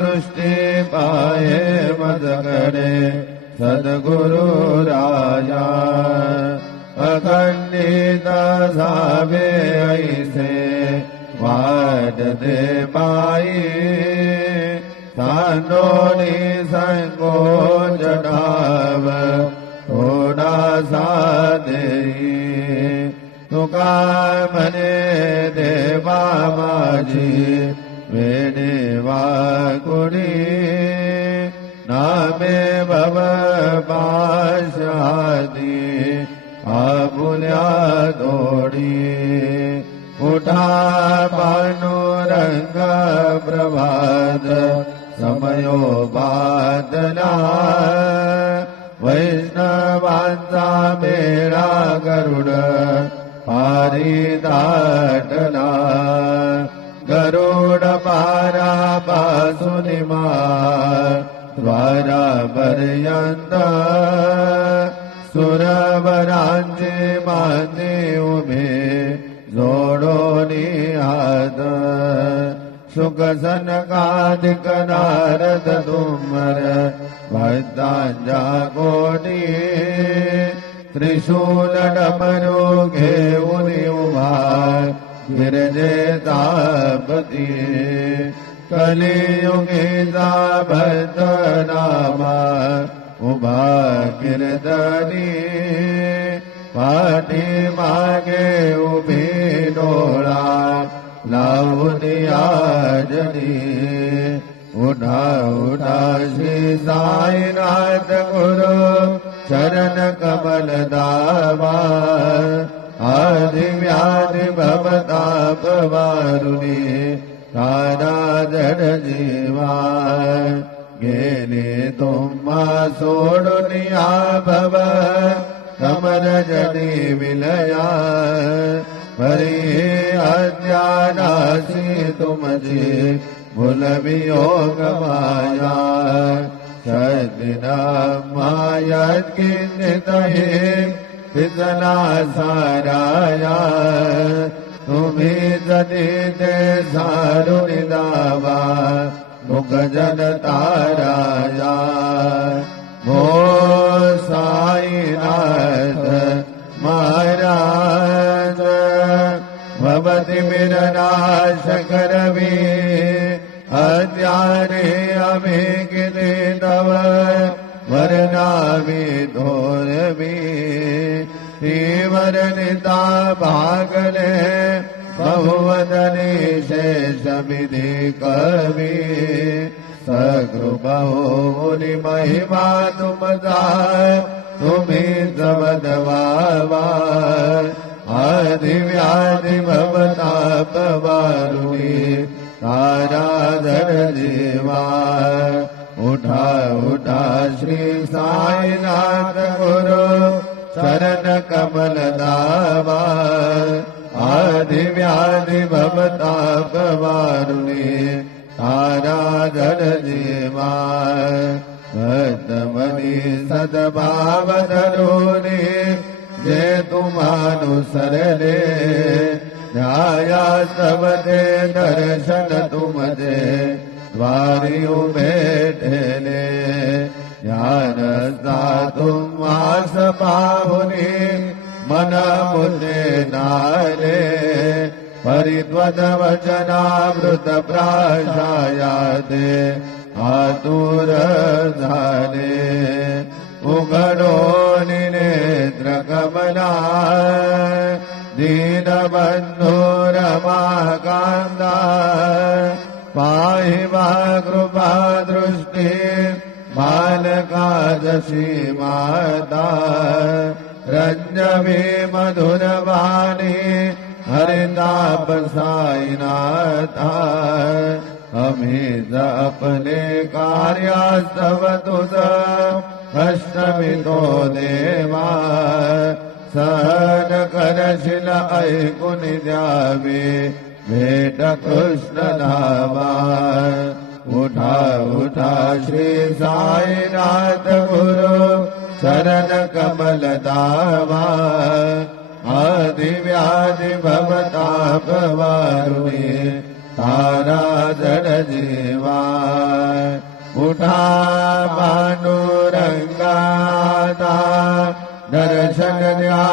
दृष्टि पाए मद करे सदगुरु राजा अखंडित सावे ऐसे वाद दे पाई सांडोनी संगो जडाव थोड़ा सा दे तुका मने देवा माझी वेणे वाकुडी नामे भव पाशादी आपुल्या दोडी उठा पांडुरंग प्रभात समयो बादला वैष्णवांचा मेळा गरुड पारी दाटला गरुड पारा पासून द्वारा पर्यंत सुरवरांचे मांजे उभे जोडोनी हात सुख सनकादिक नारद तुमर भक्तांच्या कोटी त्रिशूल डमरू घेऊन उभा गिरजे तापती कलियुगीचा भक्त नामा उभा कीर्तनी पाठी मागे उभी डोळा लावून याजनी उठा उठा श्री साईनाथ गुरु चरण कमल दावा आदि व्याधि भवताप वारुणी तारा जड जीवा गेले तुम्हा सोडून या भव कमर जडी विलया परी अज्ञानासी तुमचे भूलवियोग माया सदिना मायात किंचित हे तिथला साराया तुम्ही जनी ते सारुणी दावा मुख जन ताराया भो साईनाथ महाराज भवति विनाश करवी अज्ञाने अमे किले तव वरनामी धोरवी वर्णिता भागले बहुवदने शेष विधि कवि सकृपहो मुनि महिमा तुम तुम्ही जवदवावा आदि व्याधि भवताप वारुणी तारा धर जीवा उठा उठा श्री साईनाथ गुरु चरण कमल दावा आदि व्याधि भवताप वारुणी तारा धर जीवा भक्तमनी सद्भाव धरुणी जे तुम्हानुसरले न्याया सब दे दर्शन तुमजे द्वारी बैठले ज्ञान तुम आस पाहुनी मन मुझे नाले परिद्वद वचनामृत प्राशायाते आतुर झाले उघडो नेत्र कमला दीनबंधू रमाकांता पाहिवा कृपा दृष्टी बालका जशी माता रंजवी मधुरवाणी हरिताप साईनाथा अमीज अपने कार्यास्तव तुझ अष्टमी तो देवा सहन करशील ऐकून द्यावे भेट कृष्ण नावा उठा उठा श्री साईनाथ गुरु शरण कमल दावा आदि व्याधि भवताप वारुणी तारा जड जीवाय उठा पांडुरंगाता दर्शन द्या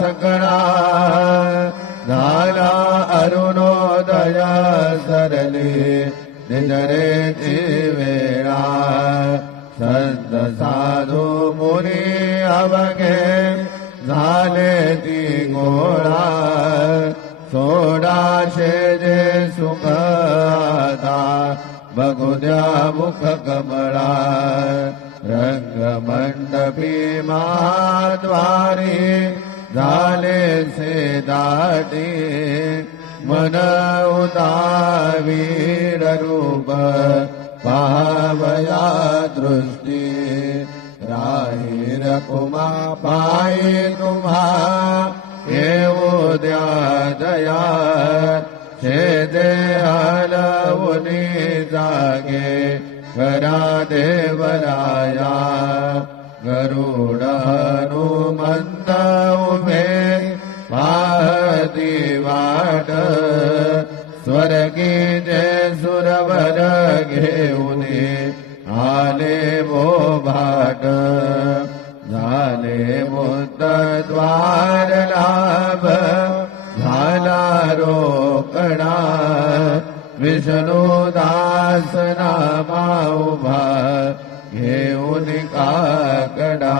सकळा झाला अरुणोदय सरले निजरेची वेळा संत साधू मुनी अवघे झाले ती गोळा सोडाशे जे सुख आता बघू द्या मुख कमळा रंगमंडपी महाद्वारी झाले से दाटी मन उदावीर रूप पावया दृष्टी राही रकुमा पायी तुम्हा येऊ द्या दया छेदे हलवुनी जागे करा देवराया गरुड हनुमंत उभे पाहती वाट स्वर्गी जे सुरवर घेऊने आले वो भाट झाले मुक्त द्वार लाभ झाला रोकडा विष्णुदास नामा उभा घेऊन काकडा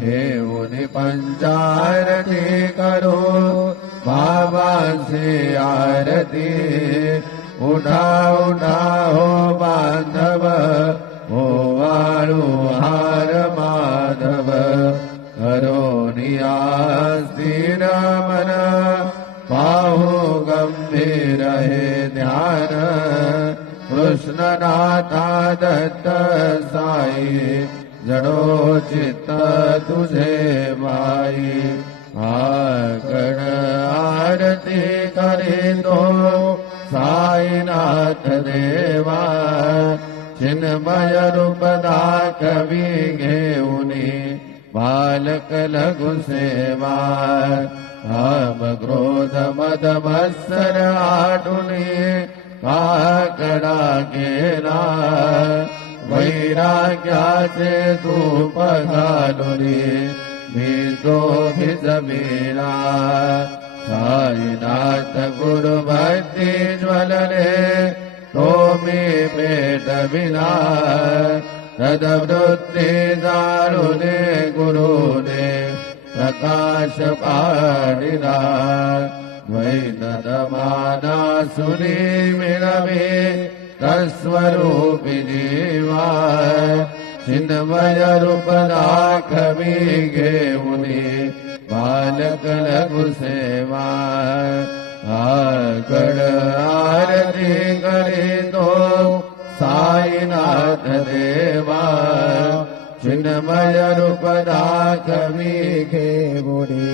घेऊन पंचारती करो बाबांची आरती उठा उठा हो बांधव हो वाळू हार माधव करोनिया स्थिर मन पाहू गंभीर हे ध्यान कृष्णनाथा दत्त साई जडो चित्त तुझे माई आकड आरती करीतो साईनाथ देवा चिन्मय रूप दाखवी घेऊनी बालक लघु सेवा काम क्रोध मद मत्सर आटुनी काकडा केला वैराग्याचे धूप घालुनी मी तो भिजविला साईनाथ गुरु भक्ती ज्वलने तो मी पेटविला तदवृत्ती जाळुने गुरुने प्रकाश पाडिला द्वैतमाना सुनी मिळवे तस्वरूपी जीवा चिन्मय रूप दाखवी घेऊनी बालक लघु सेवा आकड आरती करीतो साईनाथ देवा चिन्मय रूप दाखवी घेऊनी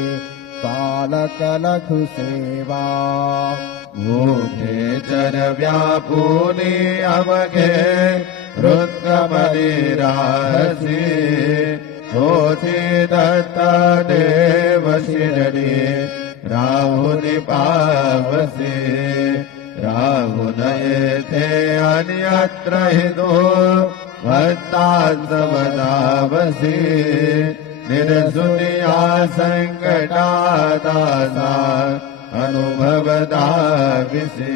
बालक लघु सेवा भूखे जन व्यापुनी अवघे वृत्तमदिरासी होती दत्त देव शिरडी राहुनी पावसी राहुन येथे अन्यत्र हिंदू भक्तांच वदावसी निर्सुनिया संकटादासा अनुभव दाविसे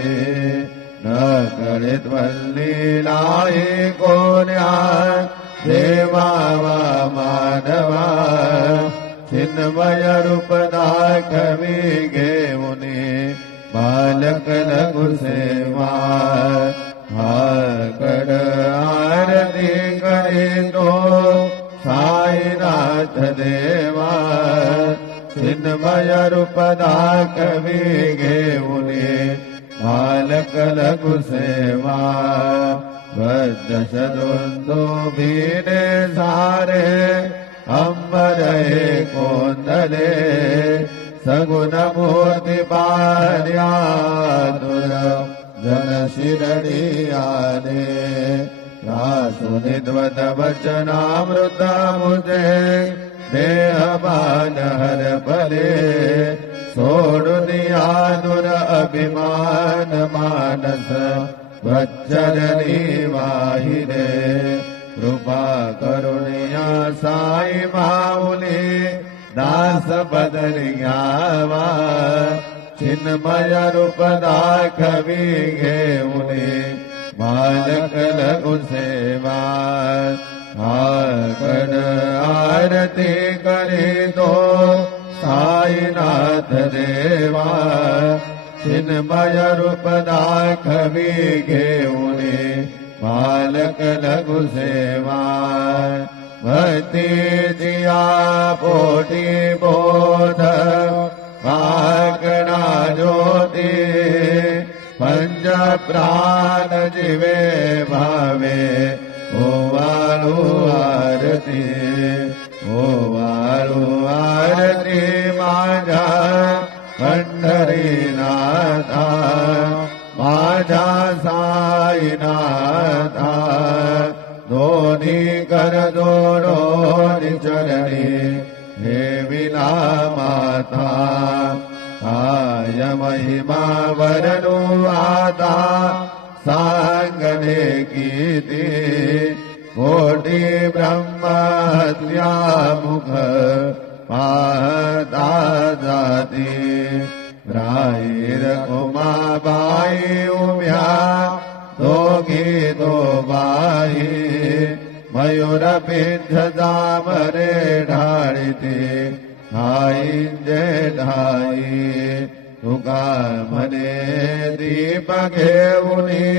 न कळित वल्लीलाई कोण्या देवा वा मानवा चिन्मय रूप दाखवी घेऊनी बालक लघु सेवा आकड आरती करीतो साईनाथ देवा चिन्मय रूप दाखवी घेऊनी बालक लघु सेवा वज्र सदुंदो भीने सारे अंबर कोंदले सगुण मूर्ती पार्यातुर जन शिरडी आले रासुनिद्वत वचनामृत मुझे देहबान हर पले सोडून या दुर अभिमान मानस वच्चरणी वाहिरे कृपा करुणिया साई माऊली दास बदल घ्यावा चिन्मय रूप दाखवी घेऊने बालक लगु सेवा आकड आरती करे तो साईनाथ देवा चिन्मय रूप दाखवी घेऊने बालक लगु सेवा भक्ति जिया पोटी बोध भागना ज्योति पंच प्राण जीवे भावे ओवाळू आरती ओवाळू आरती माझा पंढरीनाथा माझा साईनाथा दोन्ही कर जोडोनी चरणी हे विना माता आय महिमा वरणू आता सांगणे कीती कोटी ब्रह्महत्या मुख पाहता जाती राईर उमाबाई उभ्या दोघी तो बाई मयूर पिंध जामरे ढाळीते हाईंजे ढाई तुका म्हणे दीप घेऊनी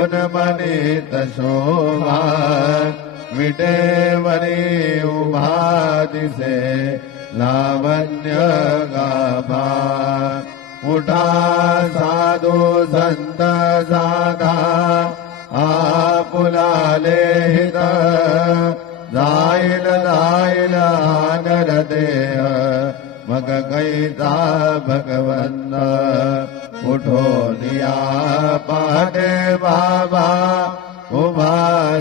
उन मनीत शोभा विटेवरी उभा दिसे लावण्य गाभा उठा साधू संत साधा आपुलाले हित जाईल जाईल नरदेह मग कैचा भगवंत उठो दिया पाटे बाबा उभा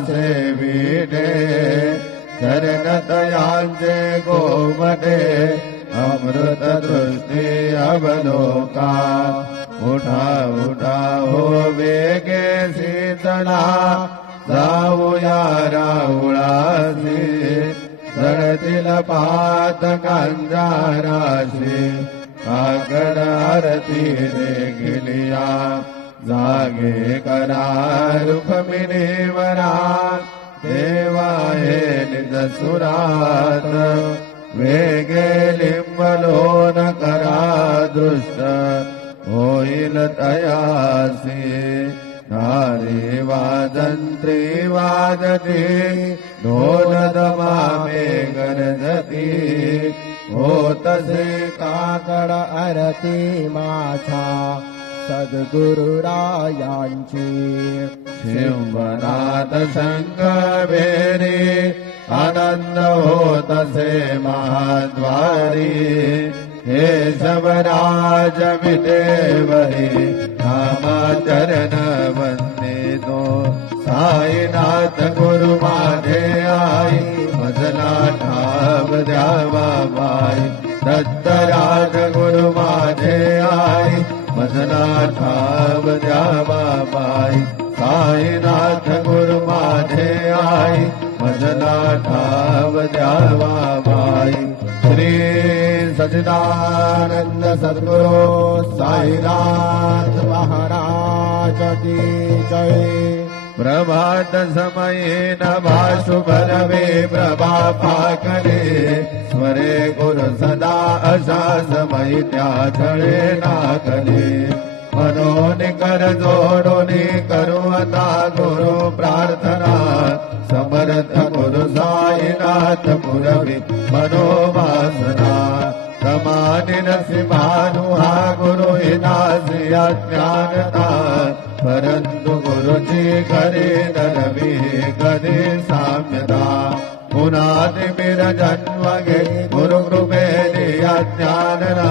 से विडे चरणतयांचे गोमटे अमृत दृष्टी अवलोका उठा उठा हो वेगे शीतळा जाऊया राहुळासी जळतील पात गांजाराशी काकड आरती रे गेलिया जागे करा रुक्मिणीवरा देवा हे निज सुरात वेगे लिंबलोन करा दुष्ट होईल तयासी नारी वाजंत्री वाजती ढोल दमामे गरजती होतसे काकड आरती माझा सद्गुरुरायांची शिवनाथ शंख बेरी आनंद होतसे महाद्वारी हे शबराज विदेवरी नामा चरण वंदितो साईनाथ गुरु माझे आई मजला ठाव द्यावा बाई दत्तराज गुरु माझे आई मजला ठाव द्यावा बाई साईनाथ गुरु माझे आई मजला ठाव द्यावा बाई श्री सच्चिदानंद सद्गुरु साईनाथ महाराज की जय। प्रभात समये नभा शुभ रवे प्रभा पाकले स्वरे गुरु सदा अशा समय त्या छळे नाकले मनोनि कर जोडोनि करू आता गुरु प्रार्थना समर्थ गुरु साईनाथ पुरवी मनोवासना समानि नसिमानु हा गुरु हिनासिया ज्ञानता परंतु गुरुजी करे नरवी कधी साम्यता पुनादि मेर जन्म घे गुरु कृपेने या ज्ञानना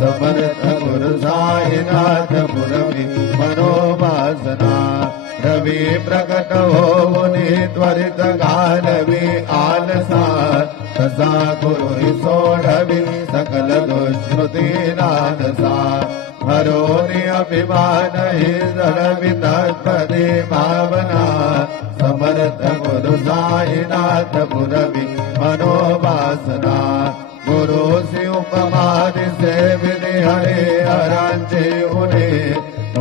समर्थ गुरु साईनाथ पुरवी मनोवासना रवी प्रकट होऊनी त्वरित घालवी आलसा तसा गुरु सोडवी सकल दुष्कृती अभिमान ही जळवी तत्पदे भावना समर्थ गुरु साईनाथ पुरवी मनोवासना गुरु से उपमादि से विधि हरे हरांचे उन्हे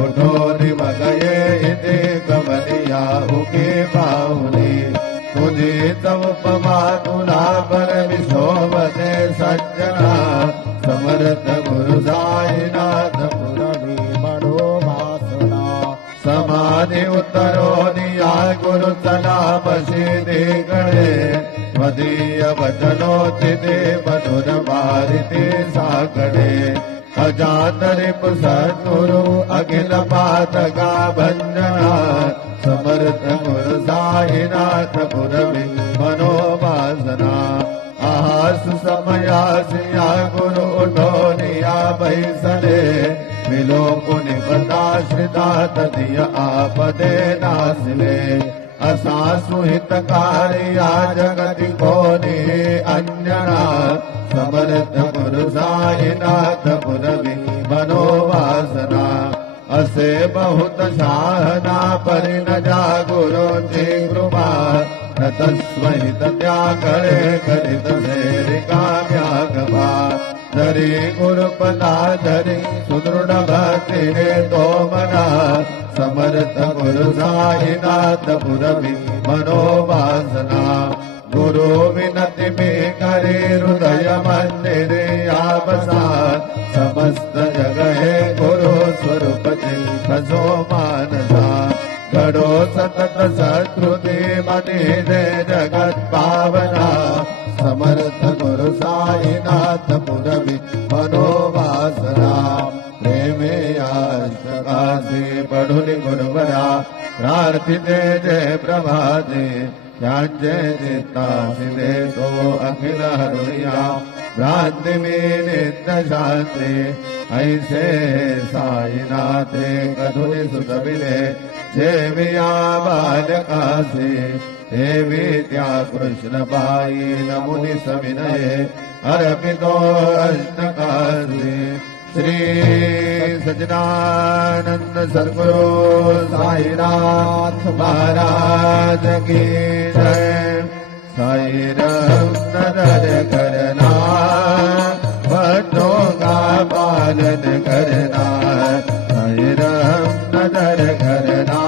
उठोनि मगये इति कमलिया उके पाहुने तुझे तव उपमा तुला पर विशोभते सज्जना समर्थ गुरु साईनाथ पुरवी मनोवासना समाधि उत्तरो दिया गुरु सलामशी दे गणे मदीय वचनोचिते मधुर मारिते सागणे अजात रिप सद्गुरु अखिल पातका भंजना समर्थ गुरु साईनाथ पुरवी मनोवासना आहास समयासिया गुरु उठोनिया बैसले मिलो पुनि बताश्रिता तदिय आपदे नासले असा सुहितकारिया जगति कोने अन्यना समर्थ गुरु साईनाथ पुरवी मनोवासना असे बहुत शाहना परिण जा गुरुची कृपा न तस्वहित त्यागळे करीत से काम्या गभा धरी गुरुपदा धरी सुदृढ भक्तीने तो मना समर्थ गुरु साईनाथ पुरवी मनोवासना गुरु विनति में करे हृदय मंदिरे आपसा समस्त जग है गुरु स्वरूप भसो मानसा घडो सतत सत्कृति मति दे जगत पावना समर्थ गुरु साईनाथ पुरवी मनोवासना प्रेमे आष्टकासे पढुनि गुरुवरा प्रार्थिते जय प्रभाते ज्ञानजय चित्तासि देतो अखिल हरुया भ्रांति में नित्य शांति ऐसे साईनाथे कधुनि सुत मिले जय विया बालकासे हे विद्या कृष्ण पाई नमुनि सविनये अर्पितो अष्टकासे श्री सच्चिदानंद सद्गुरु साईनाथ महाराज की जय। साई राम नदर करना भक्तों का पालन करना साई राम नदर करना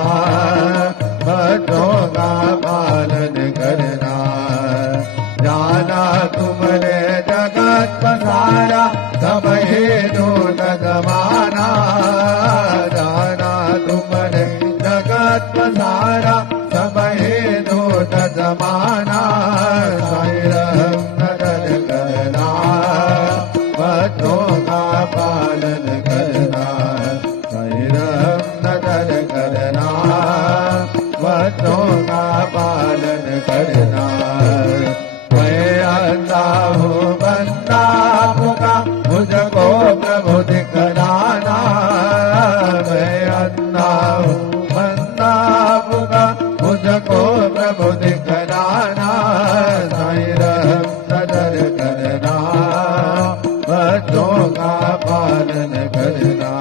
भक्तों का पालन करना जाना तुमने जगत पसारा सब हेतु जमाना जाना तुमने जगत पसारा सब हेतु जमाना साई राम नदर करना भक्तों का पालन करना साई राम नदर करना भक्तों का पालन करना मैं अल्लाह हूँ बंदा आपका मुझको प्रभु दिखलाना मैं अल्लाह हूँ बंदा आपका मुझको प्रभु दिखलाना साई राम नदर करना बच्चों का पालन करना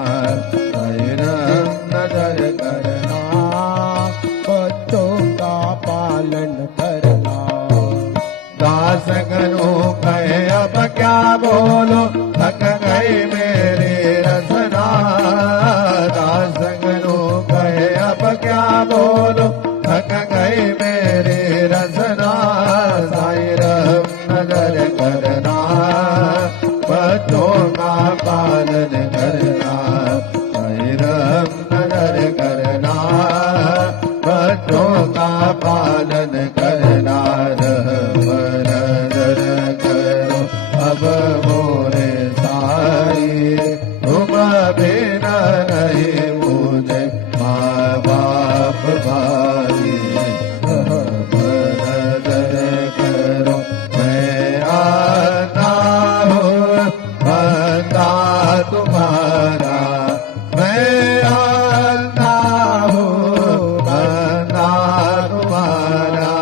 साई राम नदर करना बच्चों का पालन करना दास गनु कहे अब क्या बोलो थक गई मेरी रसना दास गनु कहे अब क्या बोलो थक गई मेरी रसना साई राम नदर करना बच्चों का पालन करना साई राम नदर करना बच्चों का पालन करना नदर करो अब मोरे साई तुम बिना नहीं मुझे माँ बाप भाई नदर करो मैं आता हूँ बंदा तुम्हारा मैं आता हूँ बंदा तुम्हारा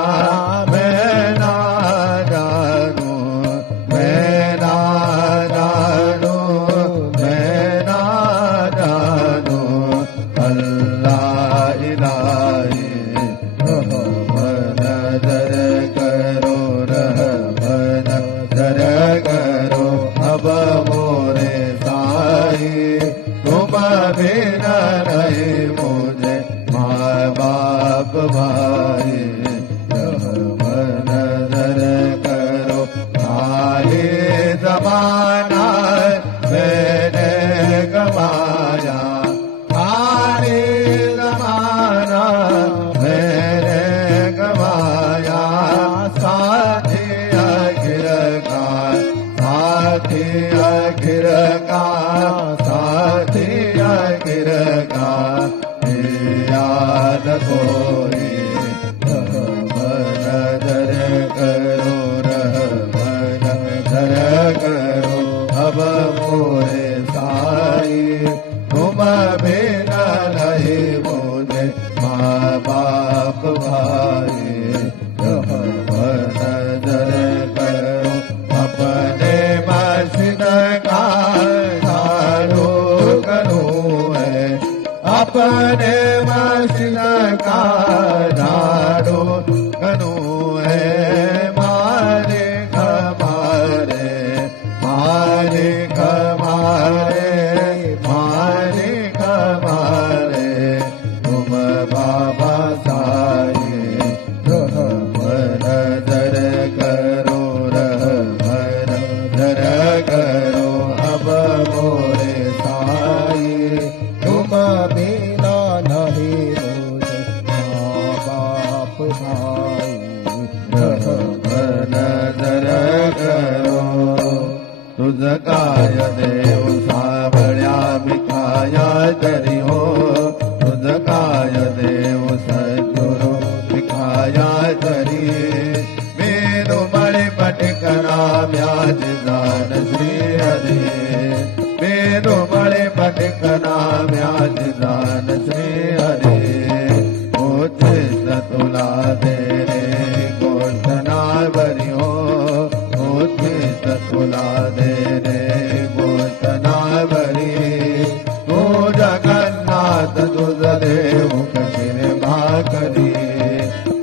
भाई रहम नजर करो खाली जमाना मैंने गवाया खाली जमाना मैंने गवाया साथी आखिर का साथी आखिर का साथी आखिर का याद कोई रहम नजर करो रहम नजर करो अब मोरे साई तुम बिना नहीं मुझे माँ बाप भाई रहम नजर करो अपने मस्जिद का झाड़ू करूँ है अपने मस्जिद का झाड़ू करूँ है मालिक हमारे मालिक हमारे मालिक हमारे तुम बाबा साई रहम नजर करो रहम नजर करो अब मोरे साई तुम बिना नहीं मुझे माँ बाप भाई रहम नजर करो तुझकाय देव सावळ्या मिठाया तरी हो तुझकाय देव सद्गुरु मिठाया तरी मेरू बळे पटकना व्याज दान श्री हरी मेरू बळे पटकना व्याज दान श्री हरी उचित तुला दे रे गोष्टना बरी हो उचित तुला दे रे गोष्टना बरी तू जगन्नाथ तुझ देव कशिने भाकरी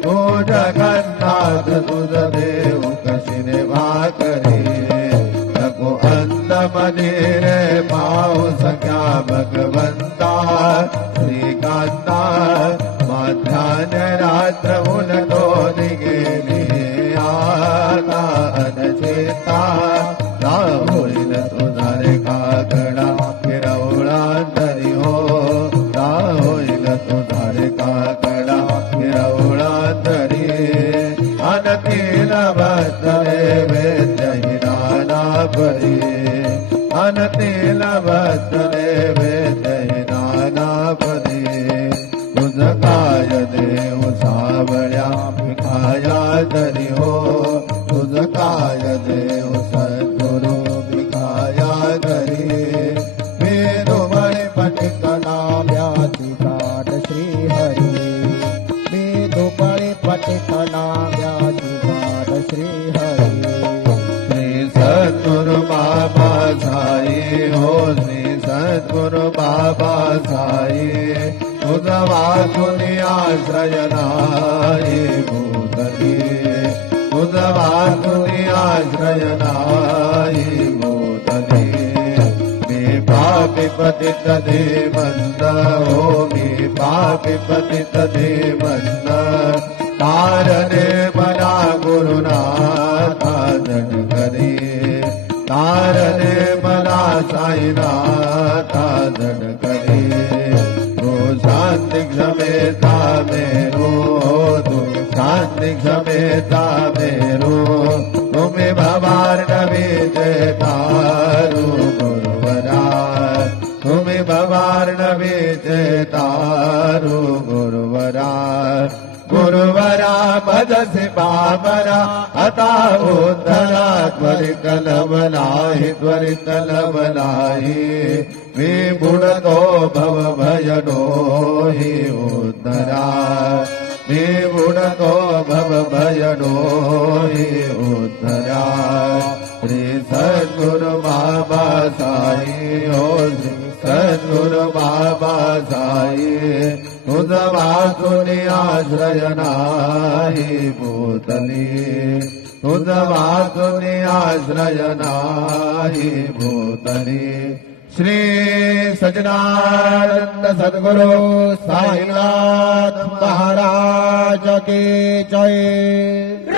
तू जगन्नाथ तुझ देव कशिने भाकरी नको अंत रे पाव सख्या भगवंता श्रीकांता माध्यान रात्र उलटो गेली आता अनचेता ना होईल तुझा रे काकडा फिरवळा तरी हो ना होईल तुझा रे काकडा फिरवळा तरी अनतील बसले वेद्यही नाना परी अनतील बसले वेद्यही नाना परी तुझ काय देव सावळ्या भिखाया तरी हो तुझ काय देव सद्गुरु भिखाया तरी मेरू बळे पटकना व्याजी दान श्री हरी मेरू बळे पटकना व्याजी दान श्री हरी श्री सद्गुरु बाबा साई हो श्री सद्गुरु बाबा साई तुझ वाचुनी आश्रय नाही भूतली तुझ वाचुनी आश्रय नाही भूतली मी पापी पतित धीमंत हो मी पापी पतित धीमंत तारणे मला गुरुनाथा जन करी तारणे मला साईनाथा जन करी शांति क्षमेता मेरो तू शांति क्षमेता मेरो तुम्हें भवार नवी तारू गुरुवरा तुम्हें भवार नवी तारू गुरुवरा गुरुवरा भजसि पामरा अता उद्धरा त्वरित लवलाहि त्वरित लवलाहि विभुणतो भव भयनो हि उद्धरा विभुणतो भव भयनो हि उद्धरा श्री सद्गुरु बाबा साई हो श्री सद्गुरु बाबा साई तुझ वाचुनी आश्रय नाही भूतली तुझ वाचुनी आश्रय नाही भूतली श्री सच्चिदानंद सद्गुरु साईनाथ महाराज की जय।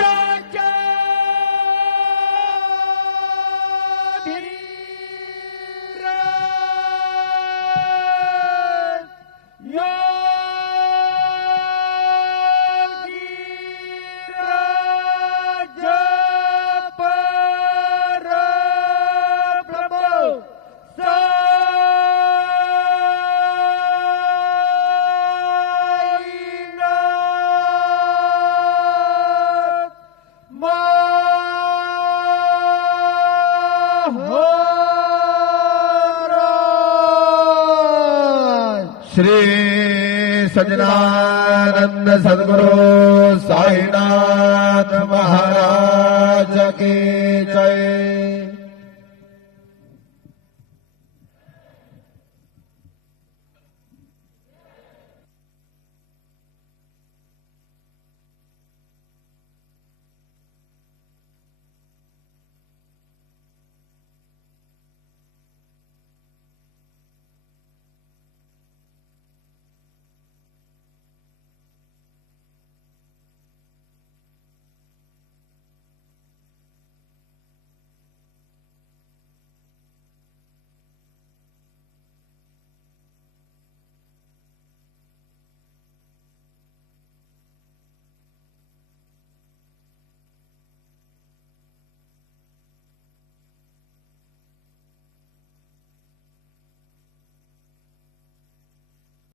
श्री सज्जनानंद सद्गुरु साईनाथ महाराज की